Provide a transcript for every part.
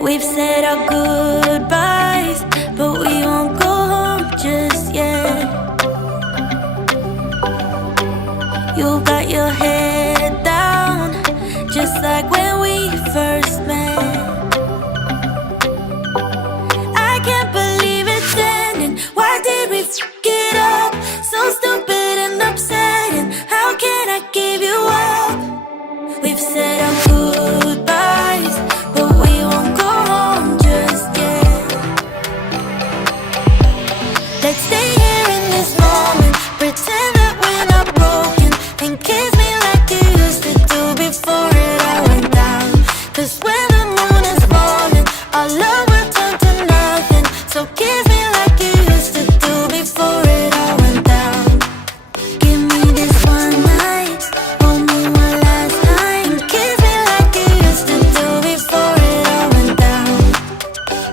We've said our goodbyes, but we won't go home just yet. You got your head down, just like when we first met. I can't believe it's ending. Why did we f it up? So stupid and upsetting. How can I give you up? We've said our goodbyes, but we won't go home just yet. Let's stay here in this moment, pretend that we're not broken, and kiss me like you used to do before it all went down. 'Cause when the moon is falling, our love will turn to nothing. So kiss me like you used to do before it all went down. Give me this one night, hold me one last time, and kiss me like you used to do before it all went down.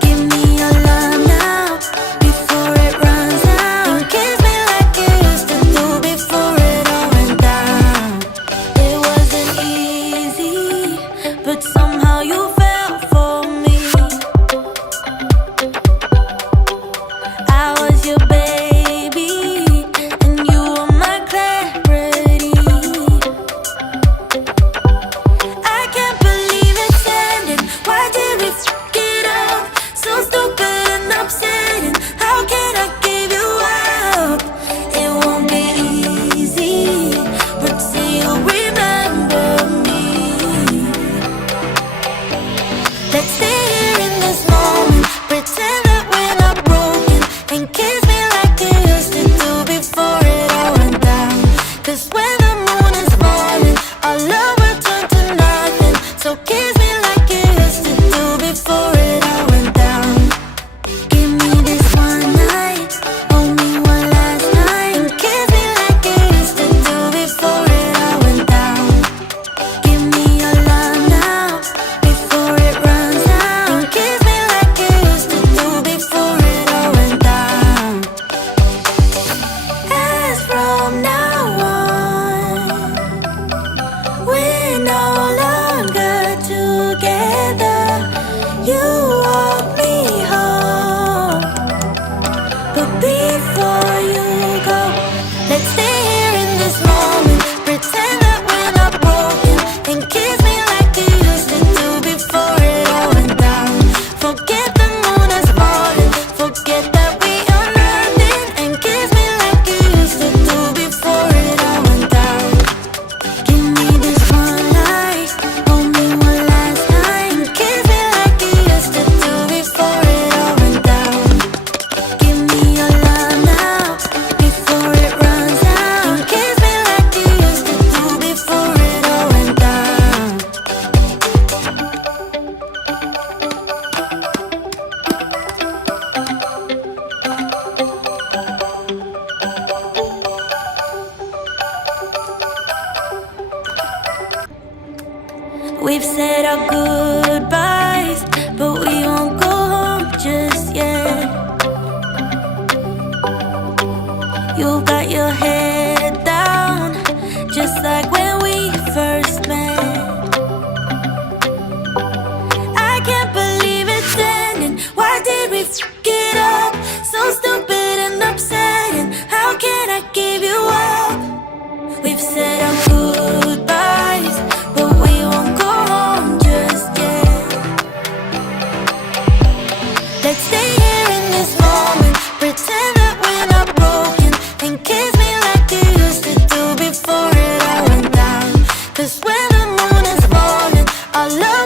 Give me your love now, before it runs out, and kiss me like you used to do before it all went down. It wasn't easy, but somehow you fell for me. I was your baby, and you were my clarity. I can't believe it's ending. Why did we f it up? So stupid and upsetting. How can I give you up? It won't be easy, but say you'll remember me. Let's stay here in this moment, pretend that we're not broken, and kiss me like you used to do before it all went down. 'Cause when the moon is falling, our love will turn to nothing. So kiss me like you used to do before it all went down. Give me this one night, hold me one last time, and kiss me like you used to do before it all went down. Give me your love now, before it runs out, and kiss me like you used to do before it all went down. As from now on, we're no longer together. You walk me home, but before you go, let's stay here in this moment, pretend that we're not broken, and kiss me like you used to do before it all went down. Forget the moon is falling, forget that we are nothing, and kiss me like you used to do before it all went down. Give me this one night, hold me one last time, and kiss me like you used to do before it all went down. Give me your love now, before it runs out, and kiss me like you used to do before it all went down. We've said our goodbyes, but we won't go home just yet. You got your head down, just like when we first met. I can't believe it's ending. Why did we f it up? So stupid and upsetting. How can I give you up? We've said our goodbyes, but we won't go home just yet. Let's stay here in this moment, pretend that we're not broken, and kiss me like you used to do before it all went down. 'Cause when the moon is falling, our love